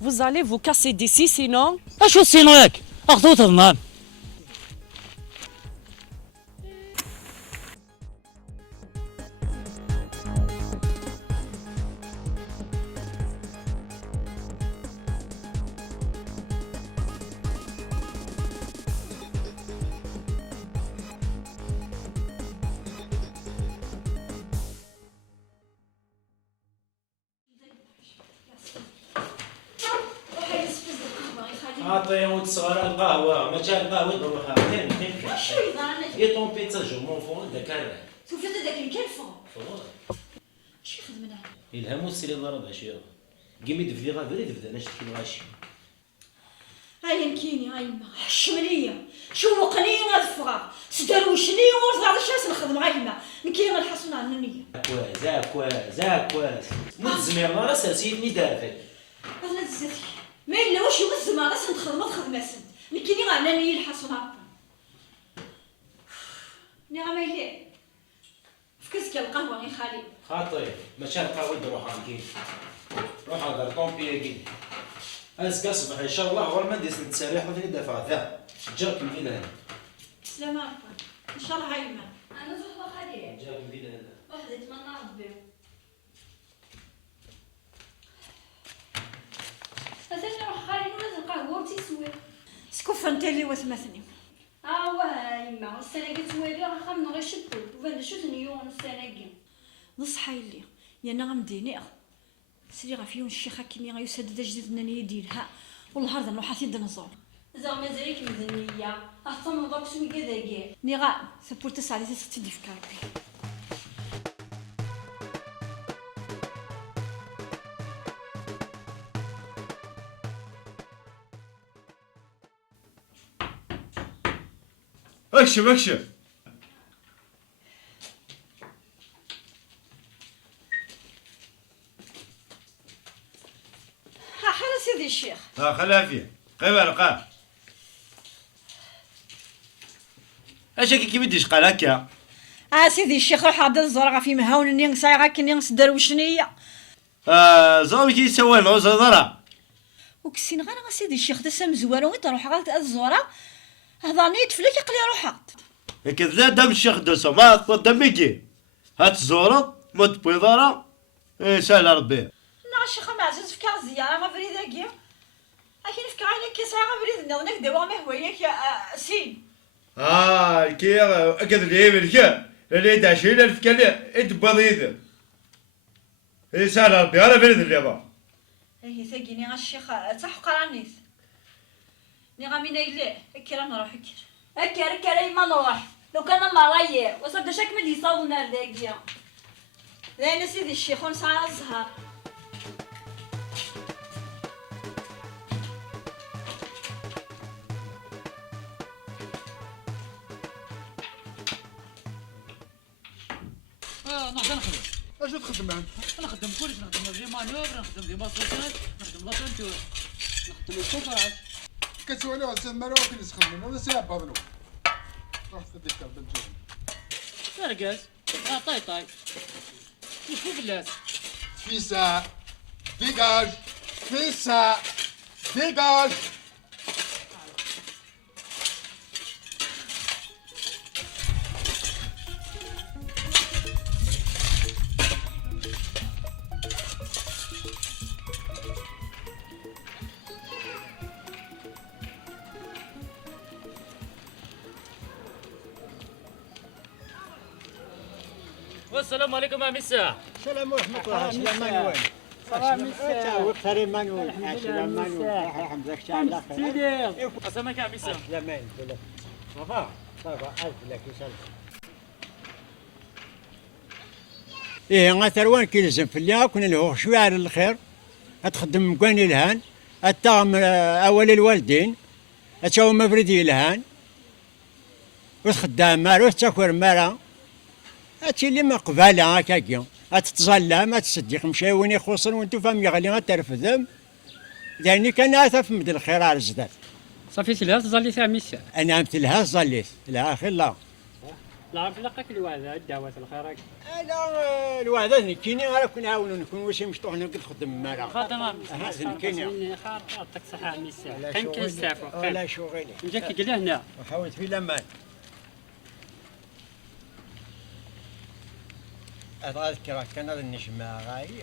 Vous allez vous casser d'ici, sinon... اشو السينو ياك اخذوت النار. عطيه وتصغر القهوة، ما كان القهوة يضربها فين شوي ضاني يطون بيتزا جو مون فون داك شوف هذاك الكلفة فون شي خدمنا الهام السيري ضرب اشياء قيمي دفدي غا بريد بدا ناش كيلو غاشي هاي يمكيني هاي ما حشمنية شوقني غادفغا سدروشني ورزع الشاس نخدم غايما نكي غنحصل على النية زاكواز مزمير راه ساسيتني دافع انا زاتي ما الا واش يوز ما راس نخدم خدمة سد نكيني غانا نية الحصل ني غا مايلي فكسك القهوة غي خالي خاطي ماشي القهوة يدروح كي روح هذا طومبي كي ازكى صباح ان شاء الله غير ما ندير نتسارح وفين دافع ذا جاك من هنا السلام عليكم ان شاء الله هايما انا زهره خليه جاك من هنا واحد يتمنى ربي اساسا روح خالي ولا القهوه وتيسوي سكوف انت اللي وثمثني واه يما السنه كتسوي راه خمنا غير شدو وبان شو ثنيون السنه نصحى لي يا نغم دينيغ سيري غافيون الشيخه كيني غيسدد جديد ناني يديرها والله هذا نروح حتى نزور زعما مازالك مزنيه احسن داك سوي كذا نيغا سبور تسعة لي ستي دي فكاربي اكشف ها حالا سيدي الشيخ ها خليها فيه قيبه القاه اش كي بديش قال هكا سيدي الشيخ روح عاد الزرع غافي مهاون ني صايغه كني نصدر وشنيه زوج كي يسوي العوز ضرا وكسين غير سيدي الشيخ دسا مزوارو تروح غاد الزرع هذا نيت فلك يقلي روحها كذا دم الشيخ دوسو ما دميكي هات زورة مد بيضارة سهل ربي نا الشيخ معزز فكا زياره ما بريداكي اكين فكا عليك كي صايغه بريد نغنك دوا ما هواياك يا سين كي اكد لي بالكا اللي داشي لا الفكا انت بضيذ سهل ربي انا بريد اللي با ايه ثقيني غا الشيخ تحق رانيث ني غامي نايله كيرا نروح اكر ما نروح لو كان ما رايه وصد شك ما يصاونا داكيا لا سيدي الشيخ ونسعى الزهر نخدم اش تخدم انت؟ نخدم كلش، نخدم دي مانوفر، نخدم دي ماسوسات، نخدم لاسونتور، نخدم السوفراج. كتسوي على السن مراوكي اللي تخدم ولا ساعه بابلو روح تديك بالجون فرقاز طاي شوف بالله فيسا ديجاج فيسا ديجاج والسلام عليكم يا مسا. السلام ورحمة الله. سلام مانويل. سلام مسا. كريم مانويل. سلام مانويل. الحمد لله على خير. سيدي. أسمعك يا مسا. سلامين. صافا. ألف لك يسلم. إيه غاتروان كي لازم في اللي كنا له شوية على الخير. أتخدم مكاني الهان. أتطعم أول الوالدين. أتسوي مبردي الهان. وتخدم مال وتاكل مالا. هاتي اللي ما قبالها هكاكيا هتتظلم ما تصدق مشاي وين يخصن وانتو فهم يغلي غترفدهم لاني كان عارف مد الخير على الزداد صافي تلها تظلي فيها مسا. انا مثلها ظليت لا اخي لا لا عرف لقاك الوعدة الدعوة الخير. لا الوعدة نكيني غير كون نعاونو نكون واش مشطوح نخدم مالا. خاطر نكيني. خاطر يعطيك الصحة من الساعة. كان كنستعفو. لا شغلي. جاك قال هنا. وحاولت في الامان. أذكرك كان هذا النجمة غاية.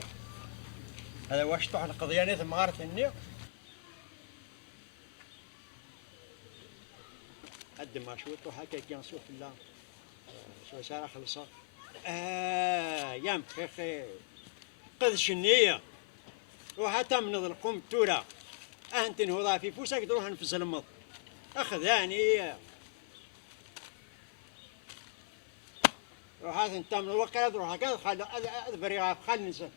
هذا واش طوح القضية ثم غارت النيق. قد ما شو طوح هكا كي نشوف لا. شو صار خلص. يا مخيخي. قد شنية. وحتى من القوم تورا. أنت نهضا في فوسك تروح نفس المض. أخذاني. روح انت من الوقت تروح هكذا خل بريغا خل ننسى.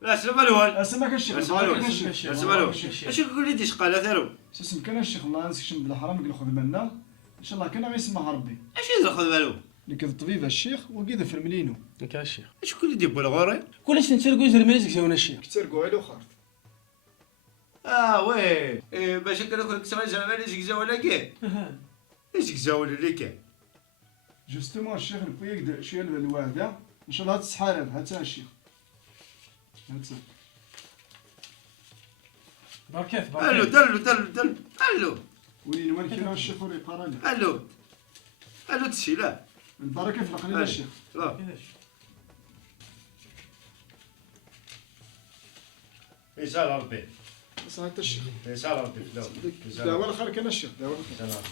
لا سلام الوال. اسمك الشيخ. سلام الوال. اش يقول لي ديش قال ثارو. اسم كان الشيخ الله نسكشم بالحرام قال خذ منا ان شاء الله كان غيسمعها ربي. اش ياخذ بالو؟ لك الطبيب الشيخ وكذا فرملينو. هكا الشيخ. اش يقول لي ديب بالغوري؟ كلش نتسرقوا زر مالك سوينا الشيخ. كترقوا على خارط. وي باش كناكل كسرى زعما لي زكزا ولا كي؟ زكزا ولا اللي كان. جوستومون الشيخ نبغي يقدر شويه الوعده ان شاء الله تسحارب حتى الشيخ. هاتسا. بركات الو دلو الو. وين وين كاين الشيخ وري قراني. الو تسيلا. البركه في القليل الشيخ. لا. يسال ربي. صحيت الشيخ. يسال ربي داوى الخير كان الشيخ داوى الخير. سلام.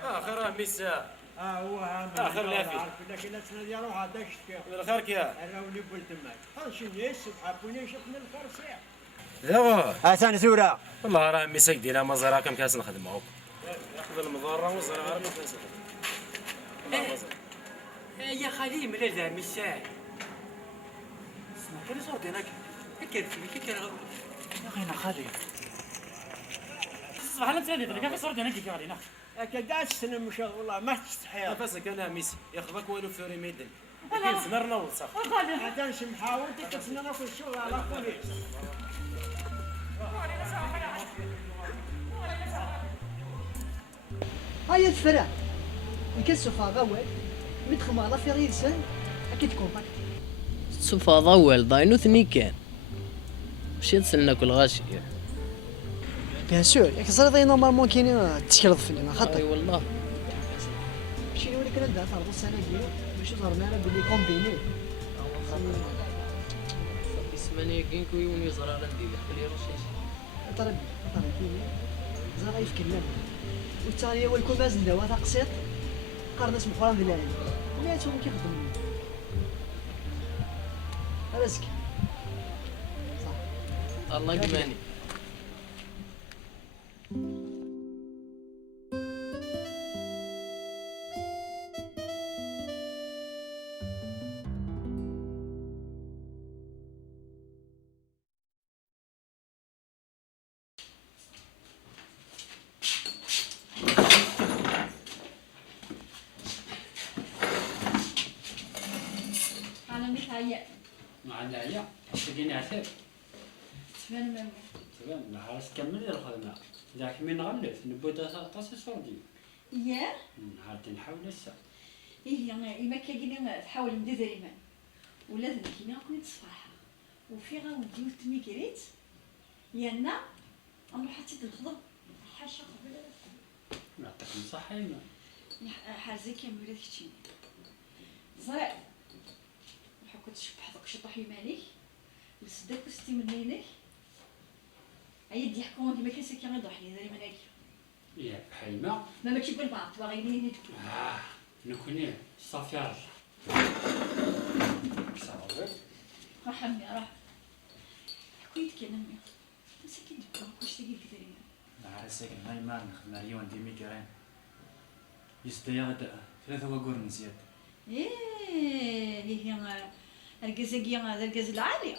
اخر ميسا هو آخر لافي. لكن لا تنادي روح هذاك الشيخ. بالخير كيا انا ولي قلت معك. خرجني الصبح كوني شفنا الخير ساعه. دابا هاتان زوره. والله راه ميساك دينا مزرعه كم كاس نخدمو ياخذ المضاره والزرعه ما كاس يا خالي من ذا مساء. اسمع كان صوت هناك. كيف كان يا اخي انا خالي. صباح الله تاني كيف صوت هناك كيف علينا. كدا السنه مش والله ما تستحي. نفسك انا ميسي ياخذك وينو في ريميدن كاين زمرنا وصح هاتان محاول تكسنا ناكل الشغل على قولي. هيا الفرع نكسف غوال مدخل على في ريسن اكيد كونتاكت صفا ضوال ضاينو ثني كان مشي نتسنى كل غاشي بيان سور ياك زريضي نورمالمون كاينين تشكل فينا خاطر اي والله مشي نوريك انا دافع ربع السنه ديالو باش ظهرنا انا بلي كومبيني اسمعني كاين كويون يزرع ندير خلي رشيش طرب كاينين زرا يفكر لنا والثانيه هو الكوباز نداوها تقسيط قرنا اسم قران ديال العالم مياتهم كيخدموا رزق صح الله يقماني مع النعيا تلقيني عتاب تبان ماما تبان ما عرفت كمل الخدمة ذاك من غلف نبو طاسي صوردي ياه عاد نحاول هسه إيه إما كاينين تحاول ندير زريمان ولازم كاينين نكون تصفاحة وفي غاودي وتمي كريت يانا نروح حتى الخضر حاشا قبل نعطيك نصح يما حازي كامل ولاد كتشيني زرع كنت تشبح داك شطح يمانيك لسداك وستي منينك عيد يحكمون كيما كان ساكي غيضحي زي ما ناكي ياك حيمة ما تيقول بعض تواغيني نتكلم نكوني صافي صافي راح امي راح حكيت كلامي مسكين دبا واش تقول كثير عرسك هاي ما نخدم ريون دي ميكرين يستيا 3 وقور نزيد هي الكازاكيه هذا الكاز العاليه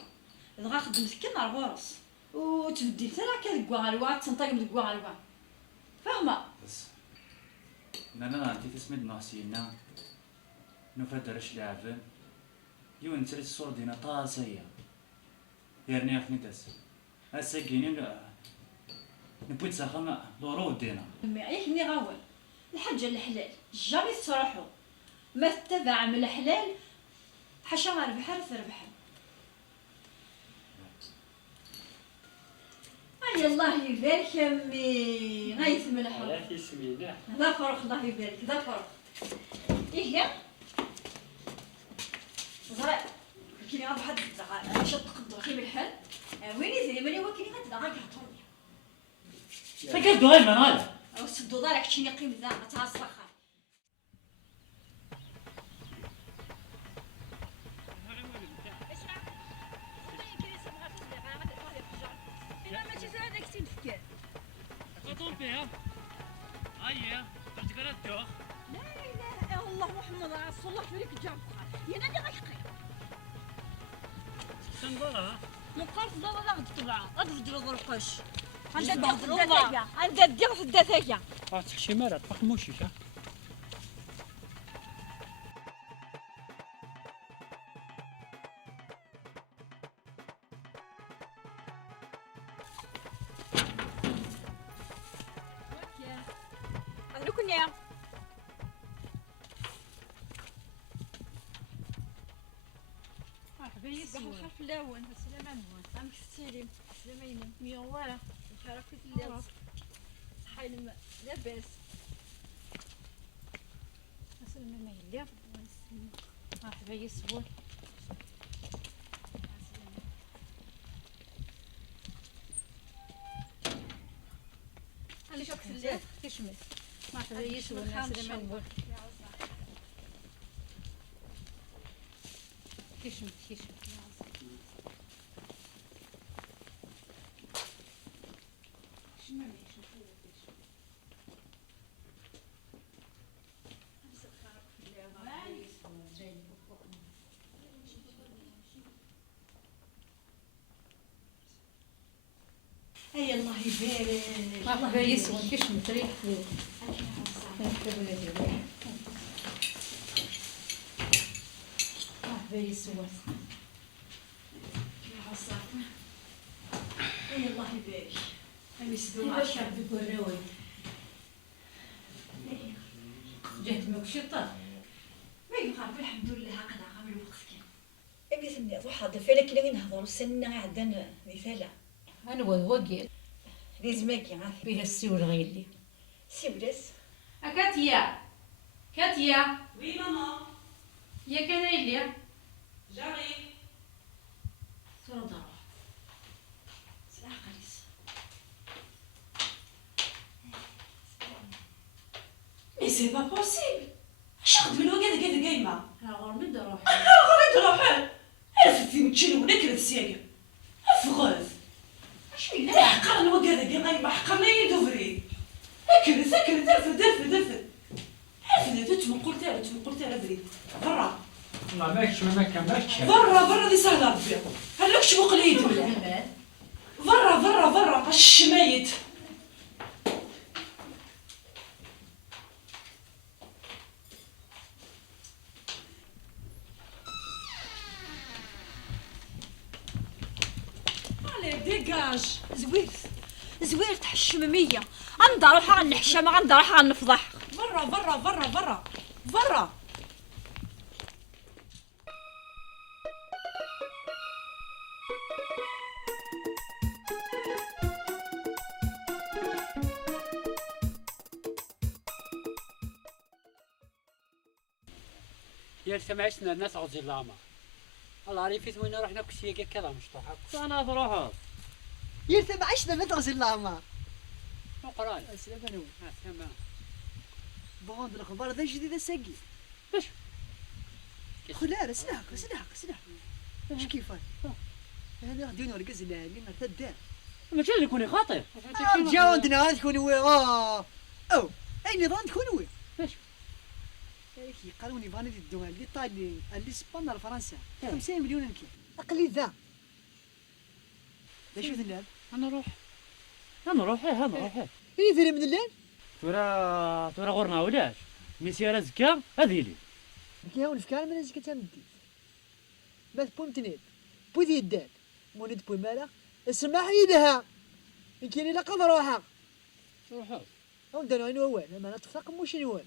دغا خدمت كنا الغرس وتبدل ترى كذا غالوا تنطق من غالوا فاهمه بس انا عندي تسمد نحسينا نفدرش لعبن يون تري الصور دينا طاسيه يرني عرفني داس الساكينين نبغي تسخن دورو دينا يحني غاول الحاجه الحلال جامي تروحوا ما تتبع من الحلال حاشا غير بحر تربح اي الله يبارك امي غايت من الحب لا في سمينة ذا فرق الله يبارك ذا فرق ايه يا زرع كيني غا واحد الدقا شط قدو خيب الحل ويني زي ماني وكيني غا تدقا كرتونيا فكرت هاي منال او سدو دارك شيني قيم ذا تاع الصخر خطوم فيها هيا تجكرت دوخ لا اله الا الله محمد رسول الله فيك جاب يا نادي غيقي تنقلها مقارف لا لا غتطبع غتفدلو ضرقش عندها دير في الدثايا عندها دير في الدثايا تحشي مرة تفخ موشيشة أهلكني مرحبا يسوع حرف الأول السلام عليكم عمك السلام السلام عليكم ميوالة حركة الليل صحي لاباس السلام عليكم مرحبا يسوع علاش راك في الليل كيشمس مرحبا يسوع السلام عليكم كيشمس اي الله يبارك مرحبا يسوى كيشمس ريح مرحبا يسوى اي الله يبارك هاني سدو كيفاش معاك عبد الكراوي جهت مكشطة ما يخاف الحمد لله هكذا عامل وقت كان ابي ثني واحد فالك اللي نهضروا سنة عندنا مثالا أنا وقيل ريزماكي عارف بها السيول غيلي سيبرس كاتيا كاتيا وي ماما يا كان إليا جاري ترضى سلاح قريص مي سي با بوسيبل اش خدملو كذا قايمه غير من دروح غادي تروح عرفتي متشنو نكرت سياق افغاز اش وين لا حقرن وكذا قايمه حقرنا يدوفري اكرت ارفد تمقل تاع بريد برا والله ماكش ما كملتش برا دي سهله ربي هلاك شبو قليد مليح برا الشمايت علي ديكاج زويرت حشممية غندروح غنحشم غندروح غنفضح برا يا سمعتنا الناس عوزي اللاما الله عارف وين رحنا كشي كذا مشطوحة انا تروحوا يرتب عشنا ما تغسل العمار وقراي السلام عليكم تمام بغوند الأخبار ذا جديد الساقي باش خلال سلاح اش كيفاش هذا غدينا ركز اللي نرتد ما كان يكون خاطر جاوندنا تكون وي او اي نظام تكون وي باش قالوا لي بغاني الدول الايطالي الاسبان فرنسا 5 مليون يمكن اقلي ذا لا شوف اللعب انا نروح إيه ثري من الليل؟ تورا غورنا ولاش ميسيرا زكا هذي لي كي هون فكان من زكا تمدي ما تبومتني بودي يدال مولد بوي مالا اسمح يدها يمكن لا قدر روحها روحها هون دانو عينو أول لما لا تفرق موش نوال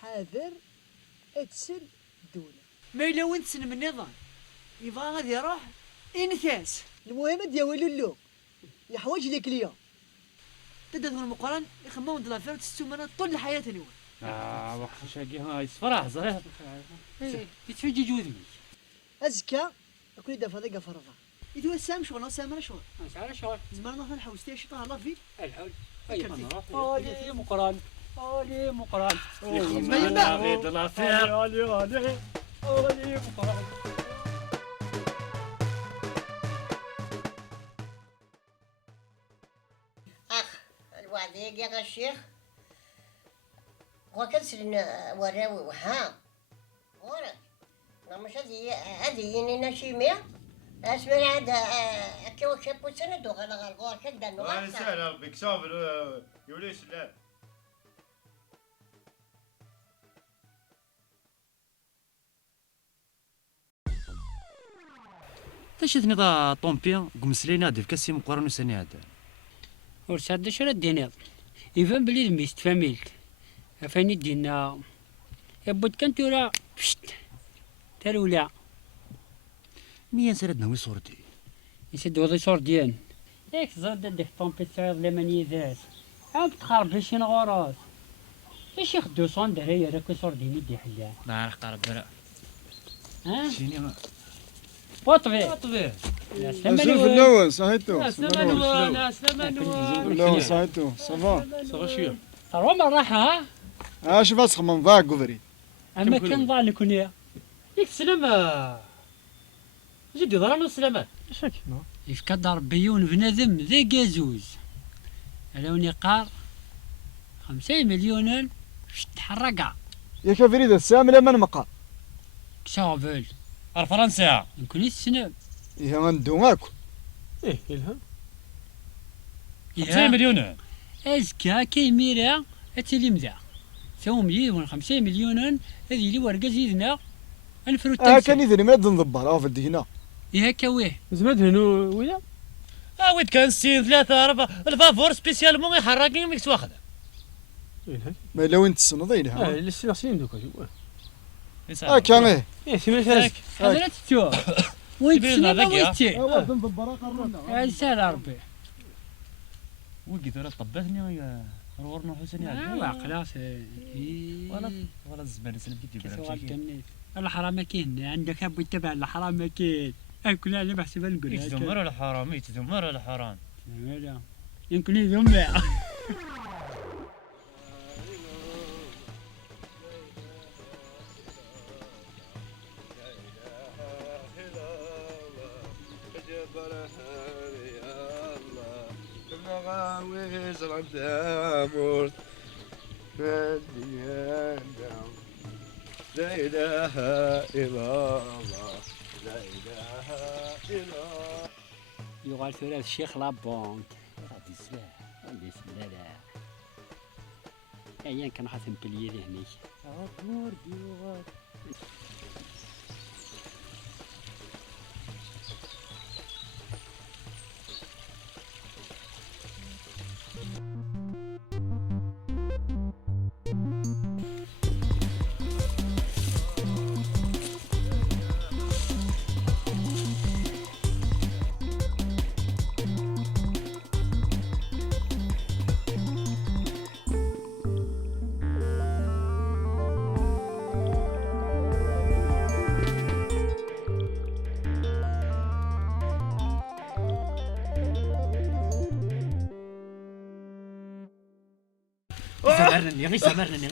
حاذر اتسل الدولة ما إلا وين تسلم النظام يبغى غادي يروح إنكاس المهم دياولو اللو يحوج لك اليوم تدخل المقران يخمون دلافير تستو منا طول الحياة نوال وقت شاقي هاي صفراح صحيح يتفجي جوذمي أزكى أكون دافع ذا فرضا يدوى السام شغل سام شغل على شغل زمان نروح نحوس تيا شيطان الله فيك الحول علي مقران علي مقران علي دلافير علي مقران الوعديق يا الشيخ وكسرنا وراوي وها ورك مش هذه نشيمية اسمع هذا كيو كيبو سندو على غالغور كذا انا سهل ربك صابر يوليش لا تشتني ذا طومبيا قمسلينا ديف كاسي مقارن وسني هذا ورساد شرا الدينار يفهم بلي الميست فاميلت افاني دينا يبود كان تورا فشت ترولا مين سردنا وي صورتي يسد وضي صور ديان ياك زاد ديك طومبي تصير لماني ذات عم تخرب ليش نغوراس ايش يخدو صون دريا راك صور ديني دي حلا لا راح قرب برا ها شيني ما وطفي يا سلام في اللون صحيتو يا سلام يا سلام اللون صحيتو صافا صغا شويه تروى ما راحة شوف اسخ من ضاق قفري اما كان ضاع لكم يا ياك سلامة جدي ضرنا السلامات يفكر بيون بنادم ذي قازوز لوني قار 50 مليون تحرقع يا كافري ذا الساملة من مقا كشافل الفرنسا يمكن السنة إيه غندو ماكو ايه الهم 50 مليون ازكا كيميرا اتلمذا ثوم يجيبون 50 مليون هذه اللي ورقه زيدنا الفروت كان يدري ما نضبر في الدهنا يا كويه زمد هنا ويا ويت كان سين 3 4 الفافور سبيسيالمون يحرقين ميكس واخده ما لو انت السنضين ها لسه سين دوك كان ايه سمعت هذا تو وين هذاك يا ويتي نضبر قررنا يا سلام ربي وقيت ولا طبتني ورنا حسني لا خلاص ولا الزمان سلم كي تبرا الحرام كاين عندك ابو تبع الحرام كاين كلنا اللي بحسب نقول يتذمر الحرام يتذمر الحرام لا يمكن يذمر لا إله إلا الله لا إله إلا الله يقال ثلاث الشيخ لابونك غادي سلاح غادي سلاح ايا كان حاتم بليي هنيك عطور ديوغات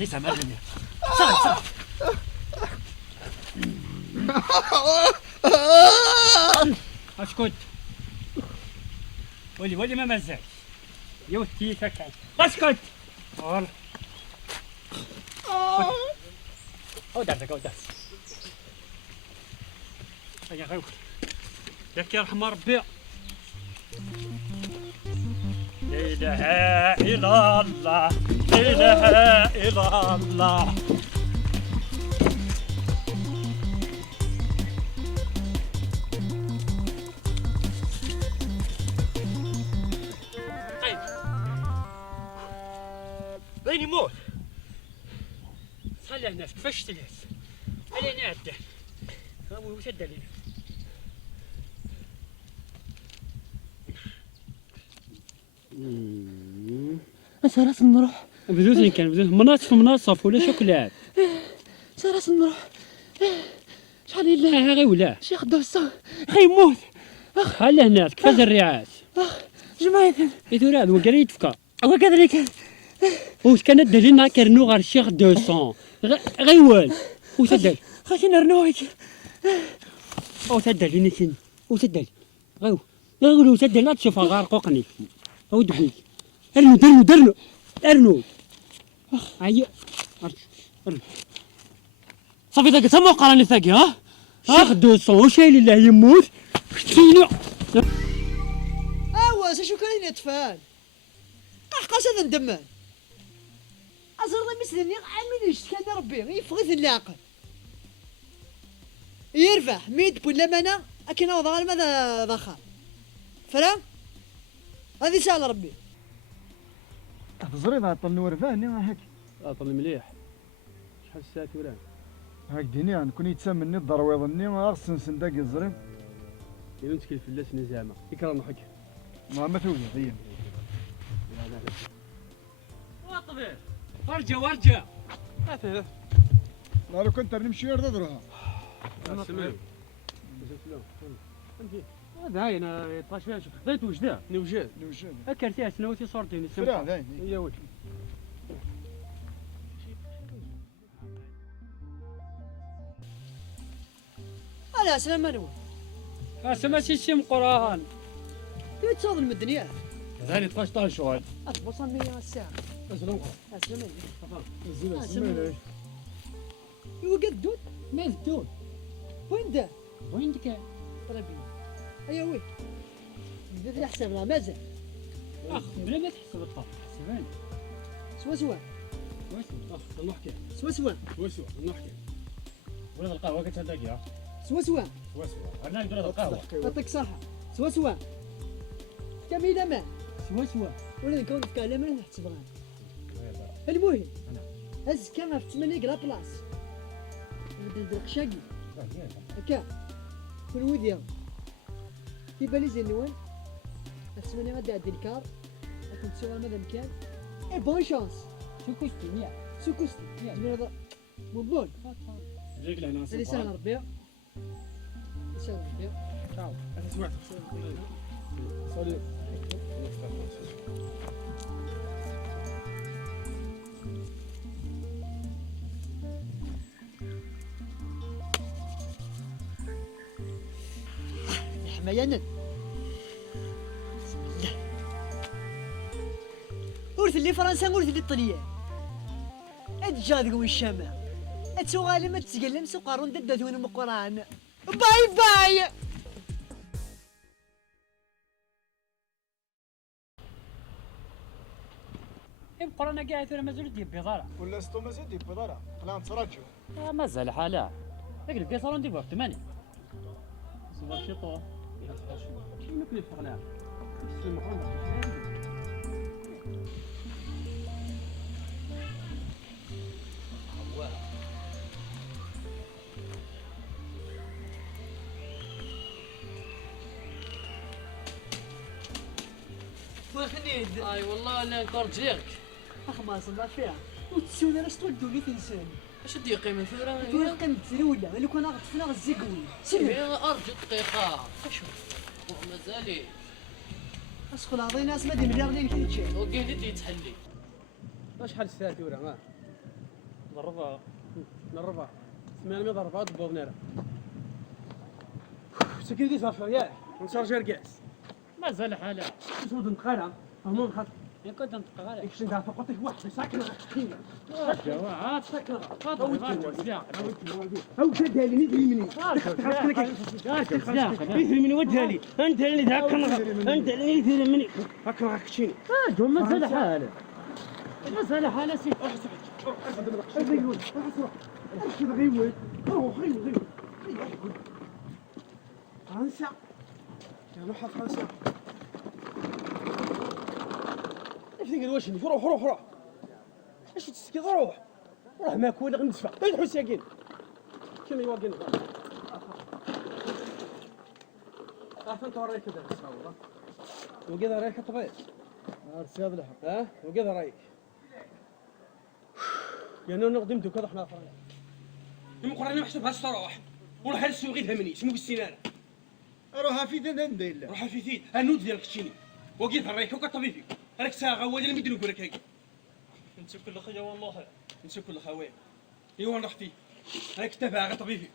غير سمرني صار اسكت ولي ما مزعج يوتي سكت اسكت او دارك يا خوي ياك يرحم ربي لا إله إلا الله لا إله إلا الله. طيب باين يموت. صلي هنا كيفاش تلهس علينا عده هو وش الدليل؟ سراس نروح بدون كان بدون مناصف ولا شوكولات. سراس نروح شحال لا غير ولا شيخ دوسا غيموت. خلي هنا كيفاش الرعاس جماعة يدور هذا وقال يتفكر وكذلك واش كان الدليل كرنو غير الشيخ 200 غيوال واش الدليل خاصنا نرنوك واش الدليل نسين واش الدليل غيو نقول واش الدليل لا تشوفها غارقوقني او دبي ارنو هيا صافي ذاك تما قراني ثاقي ها شيخ 200 واش لله يموت شتينو شو كان يتفان قاش هذا ندمان أزرد مثلني عامل كان ربي يفغث العقل يرفع ميد ولا منا أكن وضع ماذا ضخم فلا هذه سهل ربي تزريد عطل نورفاني هاك عطل مليح شحال الساعة وراه هاك ديني يعني كون يتسمني الضرويضني أغسن سنداق الزريم يمسك الفلاسني زعما يكرم نحك ما توجد هي واطبير ورجع لا لو كنت نمشي يرضى دروها هذا هاي انا يطاش فيها شوف خديت وجده نوجد اكلتيها سنوتي صورتي سرا يا ولد أنا أسلم منو اسمع سيسيم قران يتصادم الدنيا ثاني 12 شهر أتبصل 100 الساعة أسلم أسلم يوقد دود ما الدود وين ده؟ وين دكا؟ ربي أيا وين؟ بدي يحسب لا مازال بلا ما تحسب الطاقة حسبان سوا نحكي سوا نحكي ولد القهوة كتصدق يا سوا أنا نقول القهوة يعطيك صحة سوا كميلة ما سوا ولا نكون في كلام اللي نحسب غير المهم هز كان في 8 قرا بلاص ندير خشاقي هكا كل وديا في بالي زين نوال الثمانية غدا عندي الكار لكن تسوى ماذا مكان اي بون شانس سوكوستي جميل مبون جيك لهنا هذه سهلة ربي سهلة ربي تشاو سوري حمايانا ورث اللي فرنسا ورث اللي الطليان اتجاد قوي الشمع اتسوغالي ما تسقلم سقارون ددتون المقران باي باي قرانا قاعد ثورة مازال ديال بيضارة ولا ستو مازال ديال بيضارة طلعت صراتشو مازال حالة ذاك البيضارة ندير بها في 8 صباح شي طور شنو ممكن يفقنا وخنيد اي والله انا كرجيك اخ ما صلى فيها وتسوي انا شتو لي تنساني اش دي قيمة ثورة تقول قيمة الأولى اللي كنا غطفنا غزيكوي سير ارجو دقيقة مازالي اسكو العظيم ناس ما دي ملياردين كي تشي وقيلي لي تحلي شحال الساعة ثورة ها ضربها 800 ضربات بوغنيرا سكيدي صافي ياك ونشارجي الكاس مازال حالة شنو نتقارع هما نخاف أنا كنت نطق غير إيش ندافع قلت لك واحد ساكن غاكيني عاد سكر أو شدها لي نيدري مني ودها لي أنت اللي ذاك أنت اللي يثير مني هكا غاكشيني جو مسألة حالة المسألة حالة سي فرنسا يا روح فرنسا ايش تقول وشني روح ايش تسكي روح ماكول غنسفة طيب حساكين كما يواقين عرفت ورايك كذا تصور وكذا رايك طبيعي ارسل لها ها وكذا رايك يا نو نقدمتو كذا احنا فرنسا المقرن محسوب هالصراحه وراح السوق يفهمني اسمه بالسنانه اروح في ذن ديلا روح في ثيد هنود ديالك تشيني وقيت الريك وكطبيبي راك ساعه ولا اللي مدير لك هيك انت كل خيا والله انت كل خويا ايوا نروح فيه راك تابع طبيبي